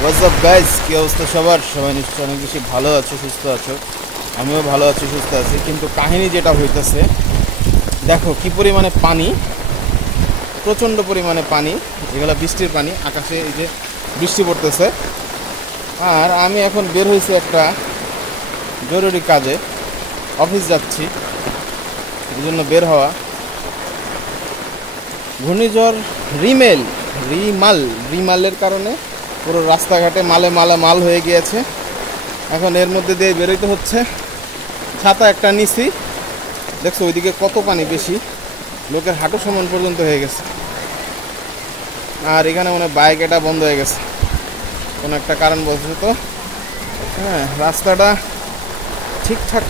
What's up guys, কি অবস্থা সবার? সবাই নিশ্চয়ই অনেক বেশি ভালো আছো, সুস্থ আছো। আমিও ভালো আছি, সুস্থ আছি। কিন্তু কাহিনী যেটা হইতেছে, দেখো কি পরিমাণে পানি, প্রচণ্ড পরিমাণে পানি। এগুলো বৃষ্টির পানি, আকাশে এই যে বৃষ্টি পড়তেছে। আর আমি এখন বের হয়েছি একটা জরুরি কাজে, অফিস যাচ্ছি, এই জন্য বের হওয়া। ঘূর্ণিঝড় রিমালের কারণে পুরো রাস্তাঘাটে মাল হয়ে গিয়েছে। এখন এর মধ্যে দিয়ে বেরোইতে হচ্ছে। ছাতা একটা নিছি, দেখছো ওইদিকে কত পানি, বেশি, লোকের হাঁটু সমান পর্যন্ত হয়ে গেছে। আর এখানে মনে হয় বাইক এটা বন্ধ হয়ে গেছে কোনো একটা কারণ বলছে তো। হ্যাঁ, রাস্তাটা ঠিকঠাক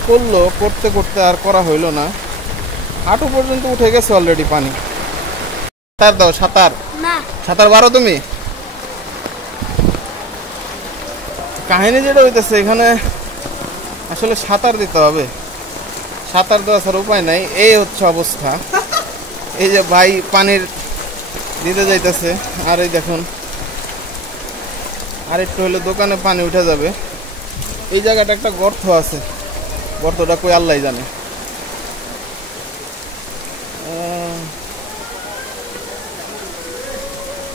করতে করতে আর করা হইলো না, হাঁটু পর্যন্ত উঠে গেছে অলরেডি পানি। সাঁতার দাও, সাঁতার পারো তুমি? কাহিনী যেটা হইতেছে, এখানে আসলে সাঁতার দিতে হবে, সাঁতার দেওয়া ছাড়া উপায় নাই। এই হচ্ছে অবস্থা। এই যে ভাই পানির দিতে যাইতেছে, আর এই দেখুন আর একটু হলে দোকানে পানি উঠে যাবে। এই জায়গাটা একটা গর্ত আছে, গর্তটা কই আল্লাহ জানে।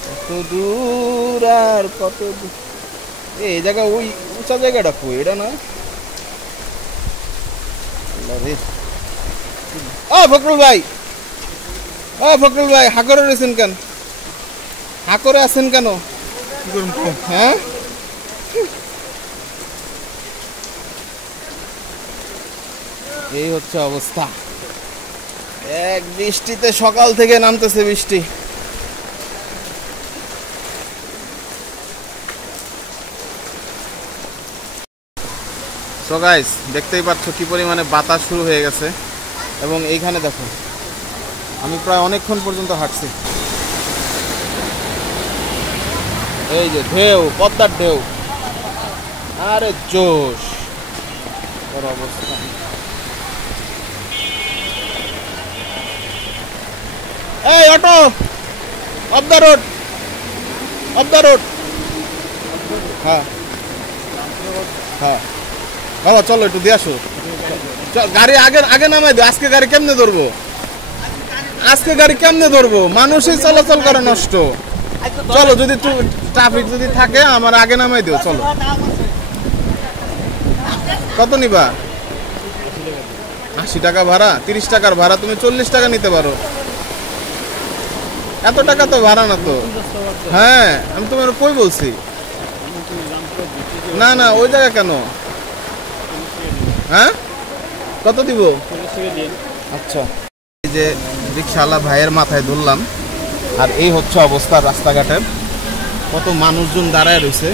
কত দূর আর কত দূর, এই জায়গা, ওই উঁচা জায়গাটা কই, এটা না? ফখরুল ভাই হাকরে রয়েছেন কেন? হাকরে আছেন কেন? হ্যাঁ, এই হচ্ছে অবস্থা। এক বৃষ্টিতে সকাল থেকে নামতেছে বৃষ্টি। সো গাইস, দেখতেই পাচ্ছ কি পরিমাণে বাতাস শুরু হয়ে গেছে। এবং এইখানে দেখো, আমি প্রায় অনেকক্ষণ পর্যন্ত হাঁটছি। এই যে ঢেউ, পদ্মার ঢেউ, আরে জোশ অবস্থা। এই অটো, অফ দ্য রোড। হ্যাঁ হ্যাঁ বাবা, চলো একটু দিয়ে আসো। গাড়ি আগে নামাই দিও। আজকে গাড়ি কেমনে ধরবো? মানুষই চলাচল করে নষ্ট। চলো, যদি ট্রাফিক যদি থাকে, আমার আগে নামাই দিও। চলো, কত নিবা? 80 টাকা ভাড়া, 30 টাকার ভাড়া, তুমি 40 টাকা নিতে পারো। এত টাকা তো ভাড়া না তো। হ্যাঁ, আমি তোমার কই বলছি। না, ওই জায়গা কেন? হ্যাঁ, কত দিব? আচ্ছা, এই যে রিক্সাওয়ালা ভাইয়ের মাথায় ধরলাম। আর এই হচ্ছে অবস্থা রাস্তাঘাটের, কত মানুষজন দাঁড়ায় রয়েছে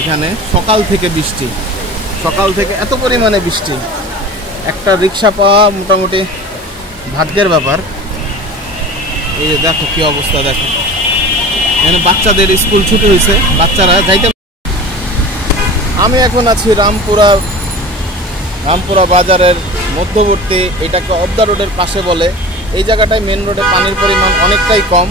এখানে। সকাল থেকে বৃষ্টি, সকাল থেকে এত পরিমাণে বৃষ্টি, একটা রিক্সা পাওয়া মোটামুটি ভাগ্যের ব্যাপার। এই যে দেখো কি অবস্থা, দেখো এখানে বাচ্চাদের স্কুল ছুটি হয়েছে, বাচ্চারা যাইতে। আমি এখন আছি রামপুরা বাজারের মধ্যবর্তী, এটাকে অফ দ্য রোডের পাশে বলে। এই জায়গাটায় মেন রোডে পানির পরিমাণ অনেকটাই কম,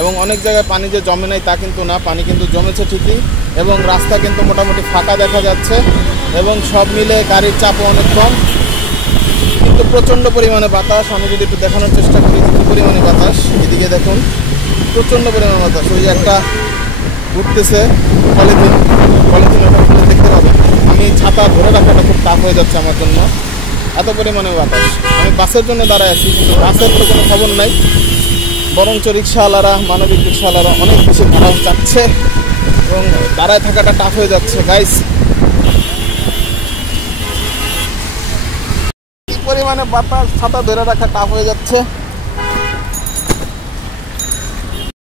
এবং অনেক জায়গায় পানি যে জমে নাই তা কিন্তু না, পানি কিন্তু জমেছে ঠিকই। এবং রাস্তা কিন্তু মোটামুটি ফাঁকা দেখা যাচ্ছে, এবং সব মিলে গাড়ির চাপও অনেক কম। কিন্তু প্রচণ্ড পরিমাণে বাতাস। আমি যদি একটু দেখানোর চেষ্টা করি কী পরিমাণে বাতাস, এদিকে দেখুন প্রচণ্ড পরিমাণে বাতাস। ওই যে একটা উঠতেছে পলিথিন, ওটা খুলে দেখতে পাবেন। আমি ছাতা ধরে রাখাটা খুব টাফ হয়ে যাচ্ছে আমার জন্য, এত পরিমাণে বাতাস। আমি বাসের জন্য দাঁড়ায় আছি, কিন্তু বাসের তো কোনো খবর নাই, বরঞ্চ রিক্সাওয়ালারা, মানবিক রিক্সাওয়ালারা অনেক বেশি ভাড়া চাচ্ছে, এবং দাঁড়ায় থাকাটা টাফ হয়ে যাচ্ছে। গাইস, কি পরিমাণে বাতাস, ছাতা ধরে রাখা টাফ হয়ে যাচ্ছে।